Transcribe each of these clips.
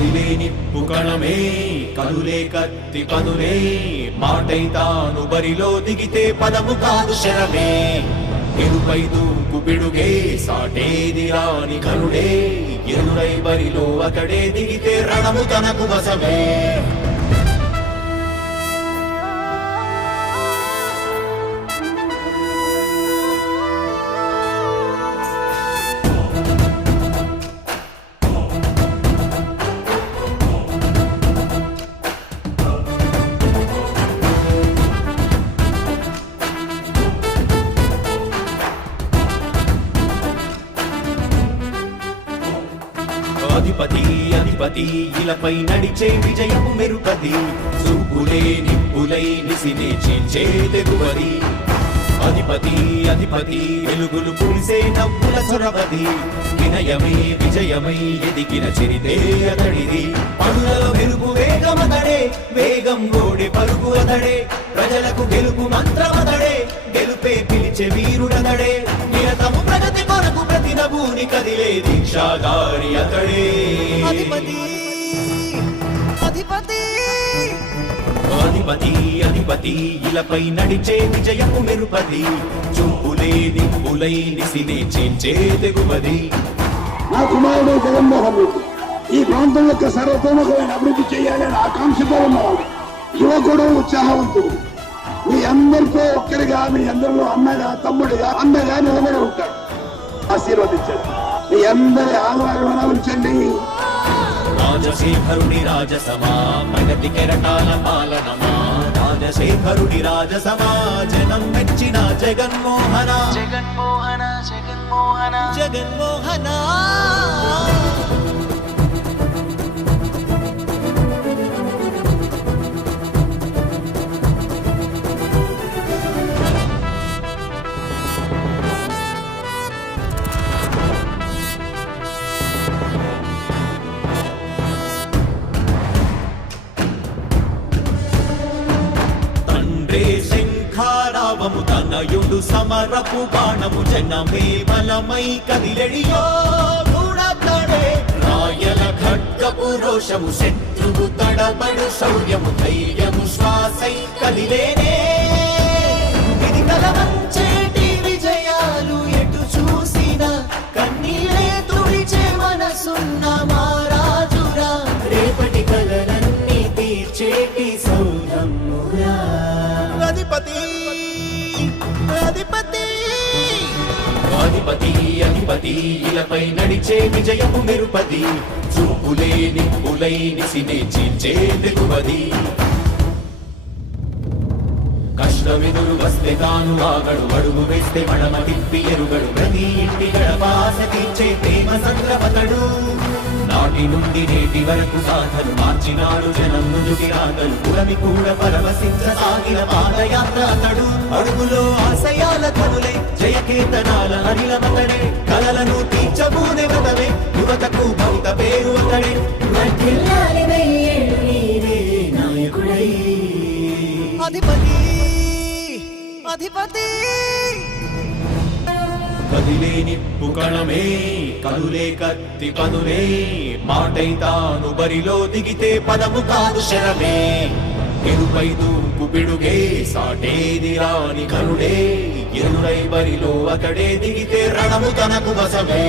కదిలే నిప్పు కణమే కనులే కత్తి పదులే మాటై తాను బరిలో దిగితే పదము కాదు శరమే ఎరుపై దూకు పిడుగే సాటేది రాని కనుడే ఎరురై బరిలో అతడే దిగితే రణము తనకు వశమే అధిపతి అధిపతి ఇలపై నడిచే విజయము మెరుపది చూపులే నిప్పులై నిసినే చీల్చే తెగువది అధిపతి అధిపతి వెలుగులు పులిసే నవ్వుల చొరవది వినయమై విజయమై ఎదిగిన చిరితే అతడిది పనులలో వెలుగు వేగమతడే వేగం గోడే పరుగు అతడే ప్రజలకు గెలుపు మంత్రమతడే గెలుపే పిలిచే వీరుడతడే నిరతము ప్రగతి కొరకు ప్రతి నభూని కదిలే దీక్షాధారి అతడే అధిపతి అధిపతి అధిపతి అధిపతి ఇలపై నడిచే విజయము మెరుపది చూపులే నిప్పులై నిసినే చీల్చే తెగువది నా కుమారుడు జగన్మోహన్ రెడ్డి ఈ ప్రాంతం యొక్క సర్వతోముఖమైన అభివృద్ధి చేయాలని ఆకాంక్షతో ఉన్నవాడు యువకుడు ఉత్సాహవంతుడు మీ అందరితో ఒక్కరిగా మీ అందరిలో అన్నగా తమ్ముడిగా అన్నగా నిలబడి ఉంటాడు ఆశీర్వదించండి మీ అందరి ఆహ్వానం ఉంచండి రాజశేఖరుడి రాజసమా ప్రగతి కెరటాల పాలనమా రాజశేఖరుడి రాజసమా జనం మెచ్చిన జగన్మోహన జగన్మోహన జగన్మోహన జగన్మోహన శంఖారావము తనయుడు సమరపు బాణము జనమే బలమై కదిలెడియో గూడతడే రాయల ఖడ్గపు రోషము శత్రువు తడబడు శౌర్యము ధైర్యము శ్వాసై కదిలేనే ఇది కలవంచేటి విజయాలు ఎటు చూసిన కన్నీరే తుడిచే మనసున్న మారాజురా రేపటి కలలన్నీ తీర్చేటి సౌరమ్మురా అధిపతి అధిపతి అధిపతి అధిపతి ఇలపై నడిచే విజయము మెరుపది చూపులే నిప్పులై నిసినే చీల్చే తెగువది కష్టమెదురు వస్తే తాను ఆగడు అడుగు వేస్తే మడమ తిప్పి ఎరుగడు ప్రతి ఇంటి గడపాస తీర్చే ప్రేమ సంద్రపతడు నాటి నుండి నేటి వరకు సాధలు మార్చినాడు జనం నుదుటి రాగలు పురమి కూడా పరవశించసాగిన పాదయాత్ర అతడు అడుగులో ఆశయాల కనులై జయకేతనాల అనిలమతడే కలలను తీర్చబూనే వ్రతమే యువతకు భౌత పేరు అతడే నాయకుడై అధిపతి అధిపతి కదిలే నిప్పు కణమే కనులే కత్తి పదులే మాటై తాను బరిలో దిగితే పదము కాదు శరమే ఎరుపై దూకు పిడుగే సాటేది రాని కనుడే ఎరురై బరిలో అతడే దిగితే రణము తనకు వశమే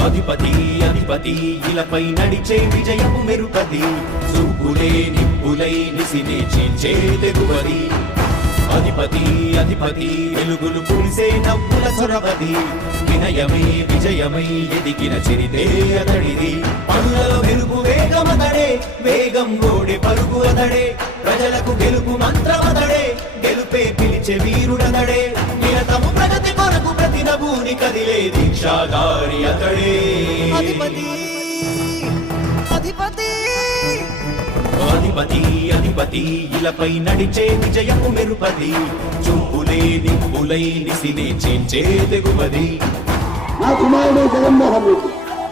అధిపతి అధిపతి ఇలపై నడిచే విజయము మెరుపది చూపులే నిప్పులై నిసినే చీల్చే తెగువది అధిపతి అధిపతి వెలుగులు పులిసే నవ్వుల చొరవది వినయమై విజయమై ఎదిగిన చిరితే అతడిది పనులలో వెలుగు వేగమతడే వేగం గోడే పరుగు అతడే ప్రజలకు గెలుపు మంత్రమతడే గెలుపే పిలిచే వీరుడతడే నిరతము ప్రగతి కొరకు ప్రతి నభూని కదిలే దీక్షాధారి అతడే అధిపతి అధిపతి అధిపతి అధిపతి ఇలపై నడిచే విజయము మెరుపది చూపులే నిప్పులై నిసినే చేంచే తెగువది నా కుమారుడు జగన్మోహన్ రెడ్డి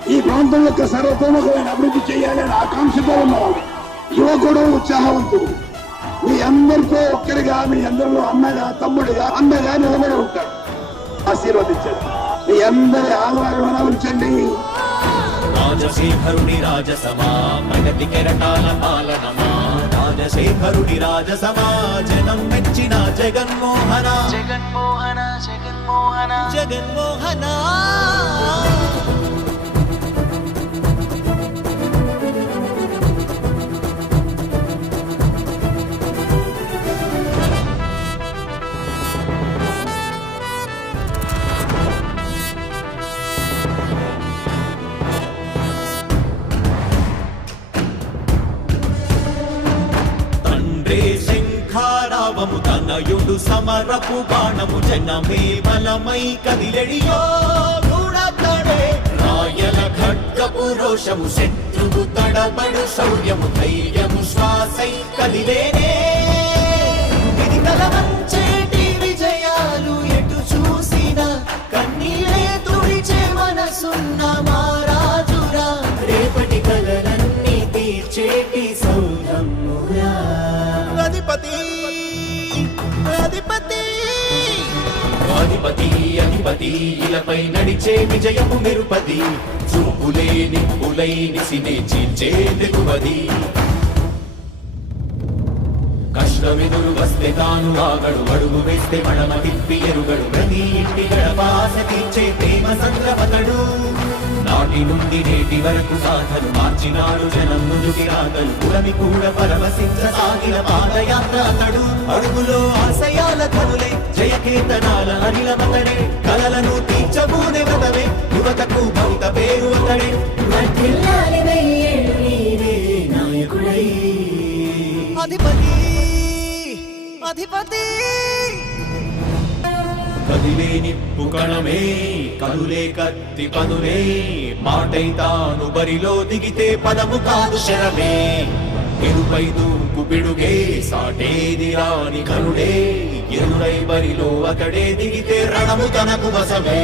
ఈ ప్రాంతం యొక్క సర్వతోముఖమైన అభివృద్ధి చేయాలని ఆకాంక్షతో ఉన్నవాడు, యువకుడు, ఉత్సాహవంతుడు. మీ అందరితో ఒక్కరిగా, మీ అందరిలో అన్నగా, తమ్ముడిగా, అన్నగా నిలబడి ఉంటాడు. ఆశీర్వదించండి. మీ అందరి ఆదరణ ఉంచండి. రాజశేఖరుడి రాజసమా ప్రగతి కెరటాల పాలనమా రాజశేఖరుడి రాజసమా జనం మెచ్చిన జగన్మోహన జగన్మోహన జగన్మోహన జగన్మోహన శంఖారావము తనయుడు సమరపు బాణము జనమే బలమై కదిలెడియో గూడతడే రాయల ఖడ్గపు రోషము శత్రువు తడబడు శౌర్యము ధైర్యము శ్వాసై కదిలేనే ఇది కలవంచేటి విజయాలు ఎటు చూసిన కన్నీలే తుడిచే మనసున్న మారాజురా రేపటి కలలన్నీ తీర్చేటి సౌధమురా అధిపతి అధిపతి అధిపతి అధిపతి ఇలపై నడిచే విజయము మెరుపది చూపులే నిప్పులై నిసినే చీల్చే తెగువది కష్టమెదురు వస్తే తాను ఆగడు అడుగు వేస్తే మడమ తిప్పి ఎరుగడు ప్రతి ఇంటి గడపాస తీర్చే ప్రేమ సంద్రపతడు నాటి నుండి నేటి వరకు సాధలు మార్చినాడు జనం ముందుకి రాగలు పురమి కూడా పరవశించసాగిన పాదయాత్ర అతడు అడుగులో ఆశయాల కనులే జయకేతనాల అనిలమతడే కలలను తీర్చబూనే వ్రతమే యువతకు భవిత పేరు అతడే వర్ధిల్లాలి వెయ్యేళ్ళు నీవే నాయకుడై అధిపతి అధిపతి కదిలే నిప్పు కణమే కనులే కత్తి పదులే మాటై తాను బరిలో దిగితే పదము కాదు శరమే ఎరుపై దూకు పిడుగే సాటేది రాని కరుడే ఎరుడై బరిలో అతడే దిగితే రణము తనకు వశమే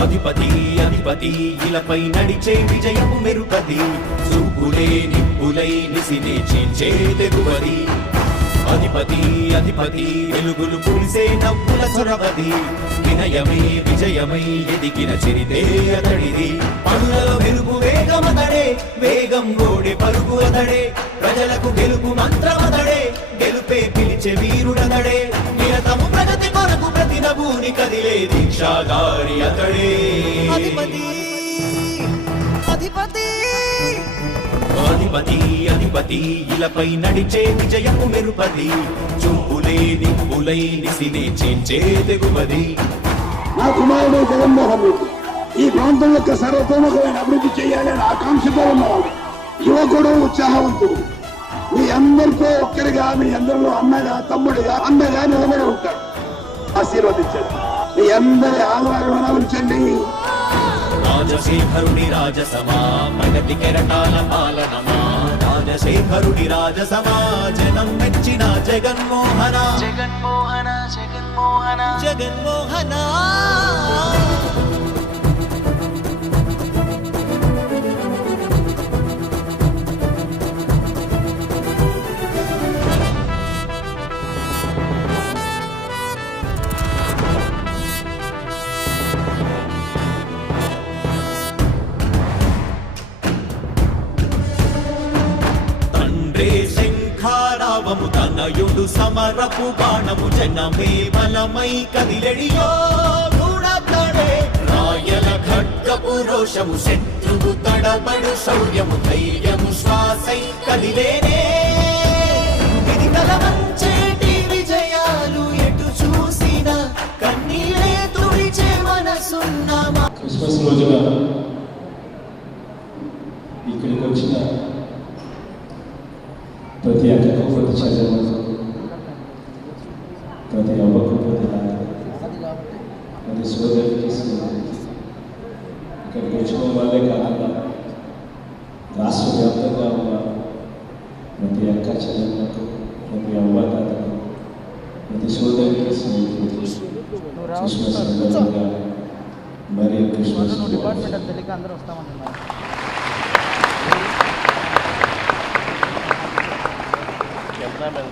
అధిపతి అధిపతి ఇలపై నడిచే విజయము మెరుపది చూపులే నిప్పులై నిసినే చీల్చే తెగువది అధిపతి అధిపతి వెలుగులు పులిసే నవ్వుల చొరవది వినయమే విజయమై ఎదిగిన చరితే అతడిది పనులలో వెలుగు వేగమతడే వేగం గోడే పరుగు అతడే ప్రజలకు గెలుపు మంత్రమతడే గెలుపే పిలిచే వీరుడతడే నిరతము ప్రగతి కొరకు ప్రతి నభూని కదిలే దీక్షాగారి అతడే అధిపతి అధిపతి అధిపతి అధిపతి ఇలపై నడిచే విజయము మెరుపది చూపులే నిప్పులై నిసినే చేంచే తెగువది నా కుమారుడు జగన్మోహన్ రెడ్డి ఈ ప్రాంతం యొక్క సర్వతోముఖమైన అభివృద్ధి చేయాలని ఆకాంక్షతో ఉన్నవాడు, యువకుడు, ఉత్సాహవంతుడు. మీ అందరితో ఒక్కరిగా, మీ అందరిలో అన్నగా, తమ్ముడిగా, అన్నగా నిలబడి ఉంటాడు. ఆశీర్వదించండి. మీ అందరి ఆదరణ ఉంచండి. రాజశేఖరుడి రాజసమా ప్రగతి కెరటాల పాలనమా రాజశేఖరుడి రాజసమా జనం మెచ్చిన జగన్మోహన జగన్మోహన జగన్మోహన జగన్మోహన శంఖారావము తనయుడు సమరపు బాణము జనమే బలమై కదిలెడియో గూడతడే రాయల ఖడ్గపు రోషము శత్రువు తడబడు శౌర్యము ధైర్యము శ్వాసై కదిలేనే ఇది కలవంచేటి విజయాలు క్రిస్మస్ రోజున ఇక్కడికి వచ్చిన ప్రతి అక్కకు ప్రతి చెల్లెమ్మకు ప్రతి అవ్వకు ప్రతి నాన్నకు ప్రతి సోదరికి స్నేహితుడికి ఇక్కడికి వచ్చిన వాళ్ళే కాకుండా రాష్ట్ర వ్యాప్తంగా ఉన్న ప్రతి అక్క చెల్లెమ్మకు ప్రతి అవ్వ తాతకు ప్రతి సోదరికి స్నేహితుడికి క్రిస్మస్ సందర్భంగా మరి క్రిస్మస్ డిపార్ట్మెంట్ ఆఫ్ తెలియక అందరూ వస్తామంటున్నారు.